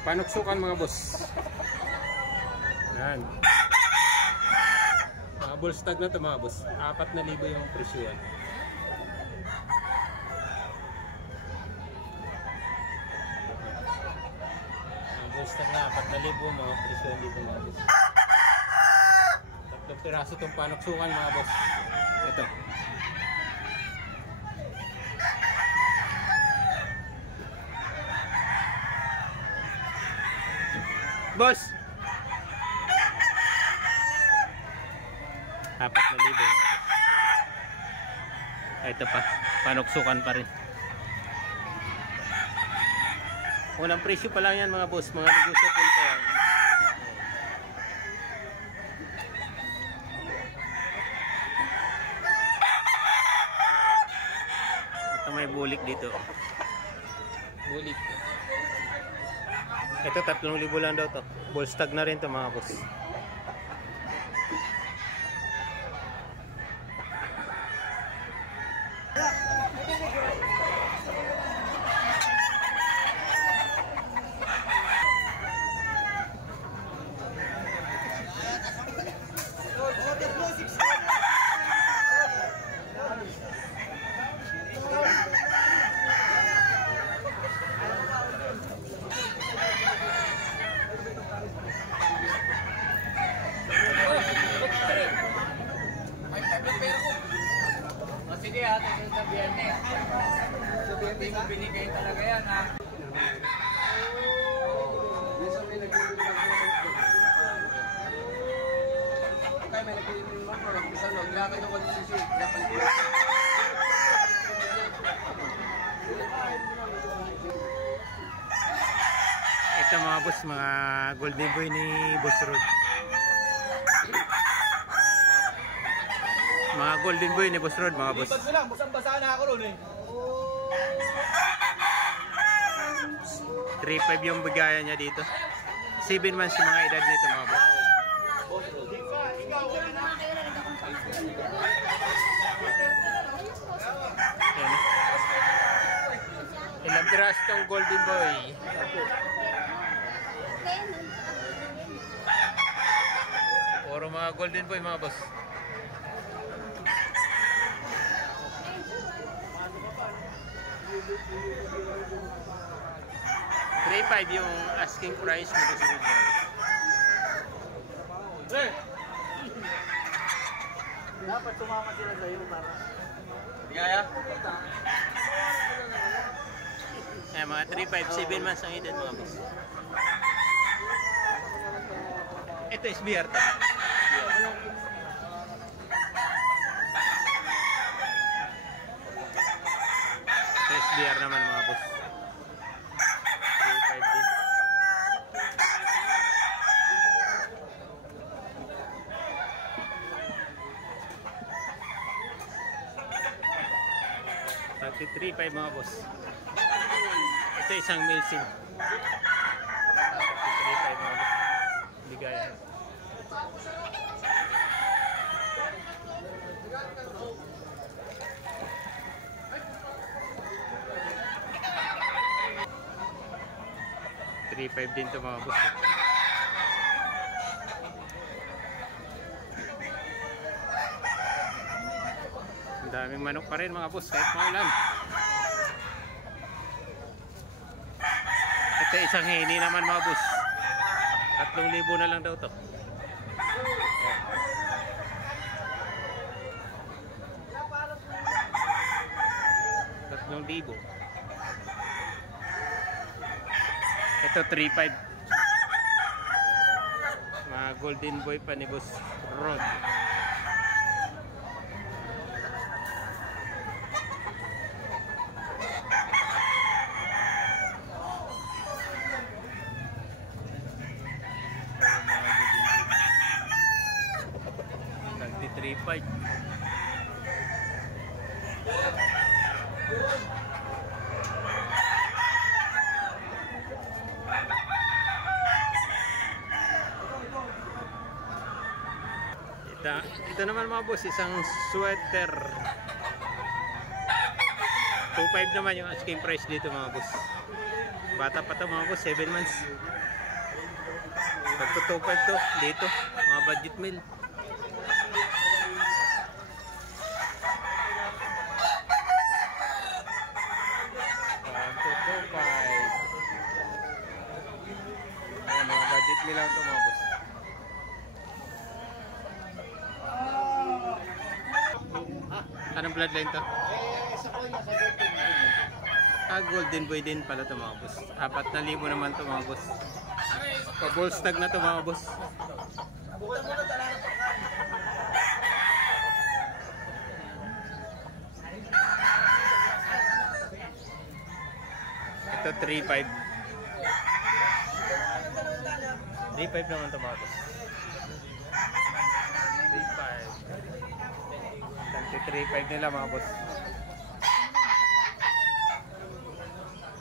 panuksukan mga boss. Yan. Mga bullstag na to mga boss. 4,000 yung presyo yan. Mga bullstag na 4,000 mga presyo yan dito mga boss. Tatlong piraso itong panuksukan mga boss. Ito. Boss, 4,000 mga boss. Ito pa, panuksukan pa rin. Unang presyo pa lang yan mga boss, mga negosyable pa yan. Ito may bulik dito. Bulik. Ito 3,000 lang daw to. Bullstag na rin to mga boss. Sige ha, tapos sa biyernes. Sa biyernes mo binigay talaga yan ha. Okay, may nagpilitin mo ko. Isang no, grabe ito kung sisig. Ito mga boss, mga golden boy ni Boss Rod. Mga golden boy ni Boss Rod mga boss. Lipat ko lang, basang-basa na ako ron eh. 3,500 yung bigayan niya dito. 7 months yung mga edad nito mga boss. Yan. Ilang piraso tong golden boy? Puro mga golden boy mga boss. $3,500 yung asking price mo gusto nyo. Dapat tumama sila sa'yo para... Kaya? Eh, mga 3,500, 7 months ang edad mga boss. Ito is BR to. Ito is BR naman mga boss. 3,500 din. $3,500 mga boss. Ito isang milsim. $3,500 mga boss. Bigayan. $3,500 din to mga boss. Ang daming manok pa rin mga boss kahit maulan. Ito isang hini naman mga boss. 3,000 na lang daw to. 3,000. Ito 3,500. Mga golden boy pa ni Boss Rod. $3,500. Ito naman mga boss, isang sweater. 2,500 naman yung asking price dito mga boss. Bata pa to mga boss, 7 months. Pagto 2.5 to dito, mga budget meal. Ayan, mga budget meal lang to mga boss. Anong bloodline to? Golden boy din pala to mga boss. 4,000 naman to mga boss. Pa-bolstag na to mga boss. Ito 3.5. 3.5 naman to mga boss. 3.5 nila mga boss.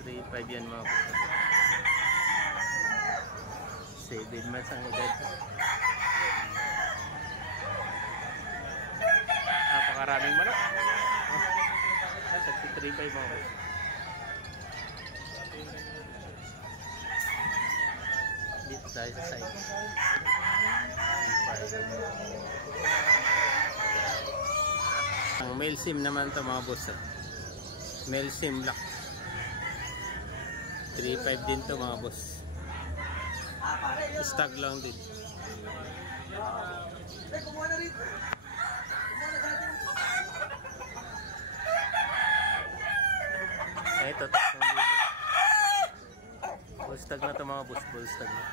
3.5 yan mga boss. 7 months ang edad. Napakaraming manok. 3.5 mga boss. Dito tayo sa side. 3.5. Ang male sim naman to mga boss. Male sim lock. 3.5 din to mga boss. Stag lang din. Ito, bullstag na to mga boss. Bullstag na.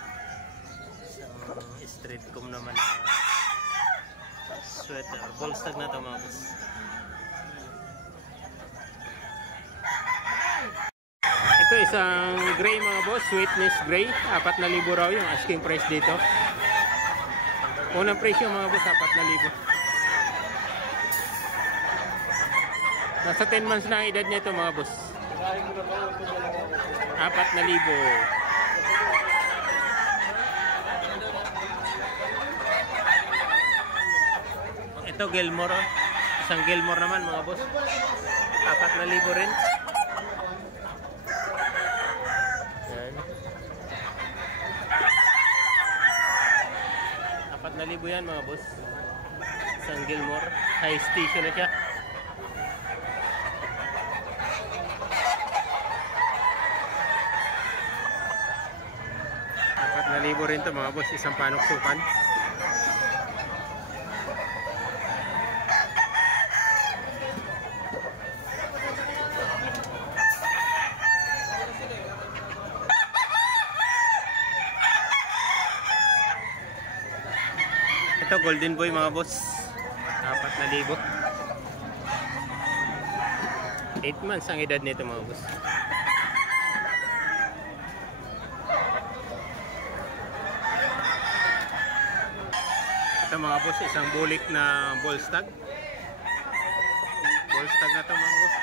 Isang straight comb naman na sweater. Bullstag na to mga boss. Ito isang gray mga boss, sweetness gray, 4,000 raw yung asking price dito. Unang presyo mga boss, 4,000. Nasa 10 months na ang edad nito mga boss. 4,000. Ito Gilmore, isang Gilmore naman mga boss. 4,000 rin. 4,000 yan mga boss. Isang Gilmore, high station na siya. Libo rin to mga boss, isang panuksukan. Ito golden boy mga boss, 4,000. 8 months ang edad nito mga boss. Ito mga boss, isang bulik na bullstag. Bullstag na to mga boss.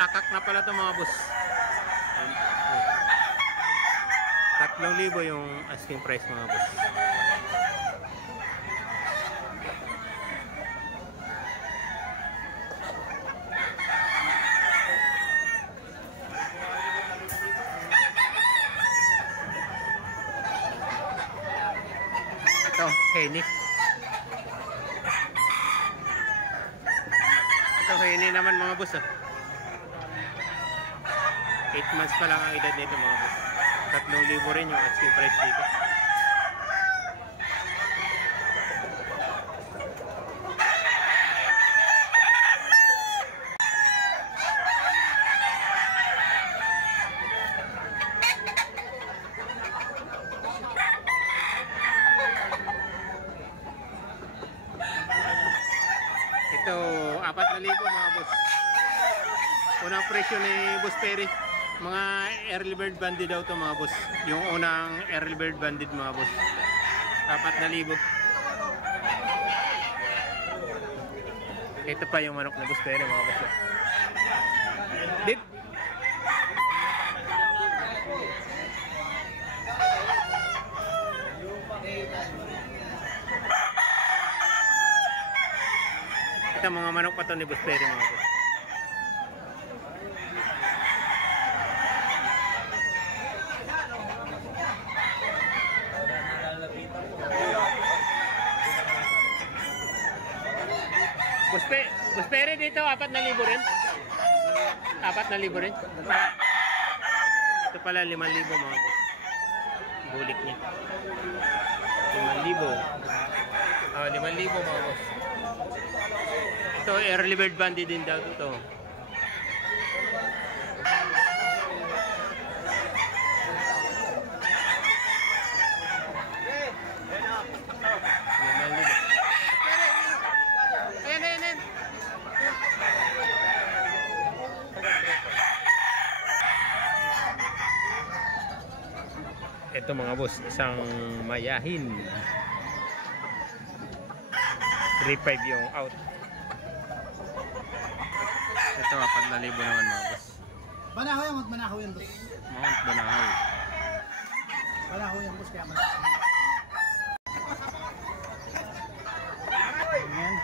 Akak na pala to mga boss. 3,000 yung asking price mga boss. Henny. Ito Henny naman mga boss. 8 months pa lang ang edad nito mga boss. 3,000 rin yung asking price dito. Ito, 4,000 mga boss. Unang presyo ni Boss Perry. Mga early bird banded daw to mga boss. Yung unang early bird banded mga boss. 4,000. Ito pa yung manok na Boss Perry mga boss. Dit. Ito mga manok pa to ni Boss Perry mga boss. Boss Perry dito, 4,000 rin. 4,000 rin. Ito pala 5,000 mga boss. Bulik niya. 5,000. 5,000 mga boss. Ito early bird banded din daw ito. Ayan. Ito mga boss, isang mayahin. 3,500 yung out. Ito 4,000 naman mga boss. Banahaw yan, Banahaw yan, boss. Mount Banahaw. Banahaw yan, boss, kaya malaki. Ayan.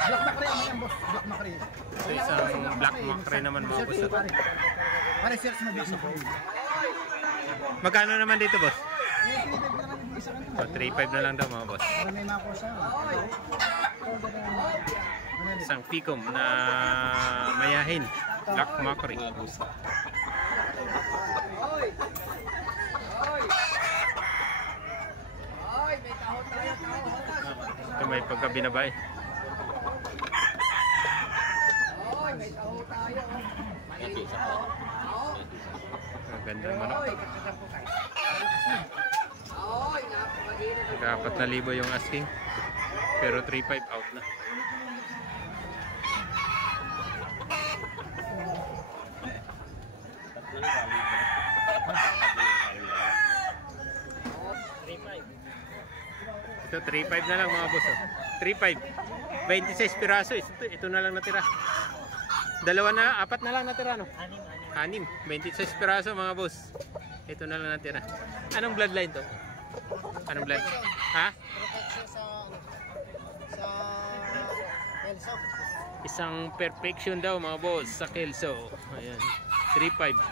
Black Macrae yan, boss. Black Macrae. So isang Black Macrae naman mga boss. Pare, search mo Black Macrae. Magkano naman dito boss? Eh, 3,500 na lang yung isa kanina. So 3,500 na lang daw mga boss. Para may makuha siya. Isang Picom na mayahin. Black Macrae. Ito may pagkabinabay. Ang ganda manok. 4,000 yung asking. Pero 3,500 out na. Ito 3,500 na lang mga boss. 3,500. 26 piraso. Ito na lang natira. Apat na lang natira no? 6. 26 piraso mga boss. Ito na lang natira. Anong bloodline to? Anong blood? Ha? Sa Kelso. Isang perfection daw mga boss sa Kelso. Ayan. 3,500.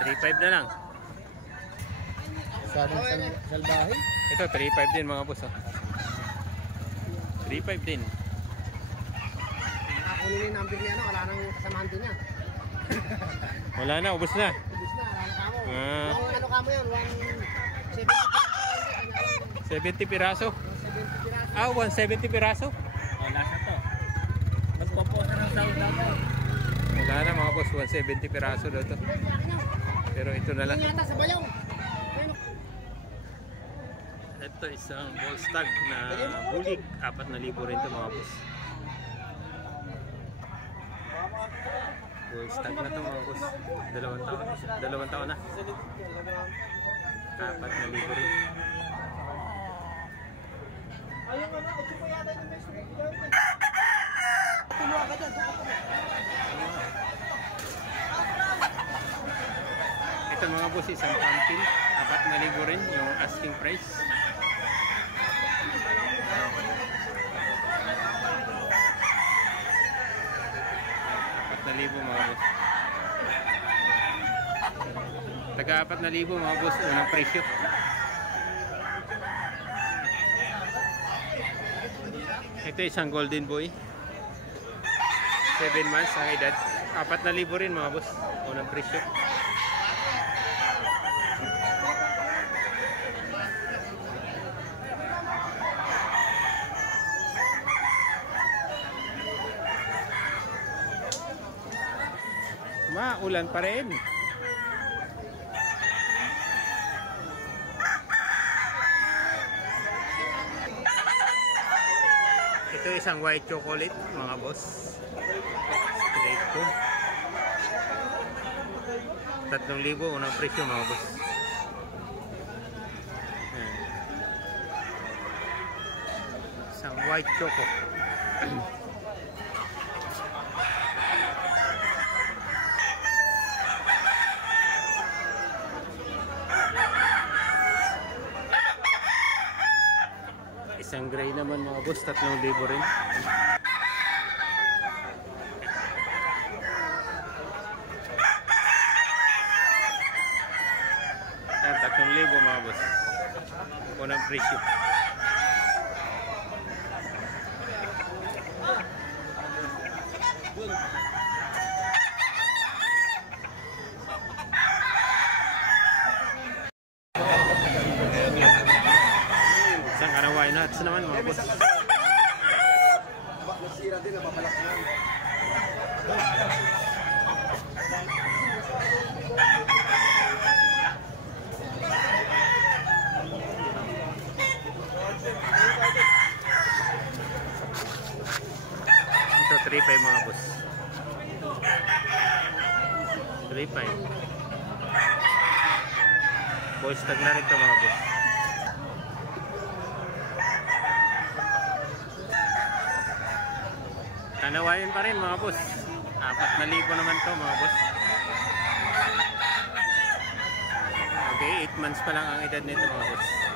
$3,500 na lang. Salbahe. Ito 3,500 din mga boss. 3,500 din. Nakakunin yung number niya, wala nang kasamahan din niya. Wala na, ubos na. Ubus na, wala na kamo. Ah. Yung ano kamo yun, 70 piraso. 70 piraso. 170 piraso. Wala sa to. Mas poposa ng sound natin. Wala na mga boss, 170 piraso daw to. Pero ito na lang. Yung yata sa bayong. Ito isang ball stag na bulig. 4,000 rin ito mga boss. Ball stag na ito mga boss. 2 taon. 2 taon na. 4,000 rin. Ayun ano, ito pa yata yung best friend. Tulungan ka dyan. Ito mga boss, isang pumpkin. 4,000 rin yung asking price. Mga boss. Taga 4,000 mga boss, unang presyo. Ito isang golden boy. 7 months ang edad. 4,000 rin mga boss, unang presyo. Ulan pa rin. Ito isang white chocolate mga boss. Straight po. 3,000 unang presyo mga boss. Ayan. Isang white choco. Isang gray naman mga boss, 3,000 rin. Unang presyo. Isang Kanawai nuts naman mga boss. Nasira din, napapalak na. Ito 3.5 mga boss. 3.5. Boys tag na rin ito mga boss. Kanawayan pa rin mga boss. 4,000 naman to mga boss. Okay, 8 months pa lang ang edad nito mga boss.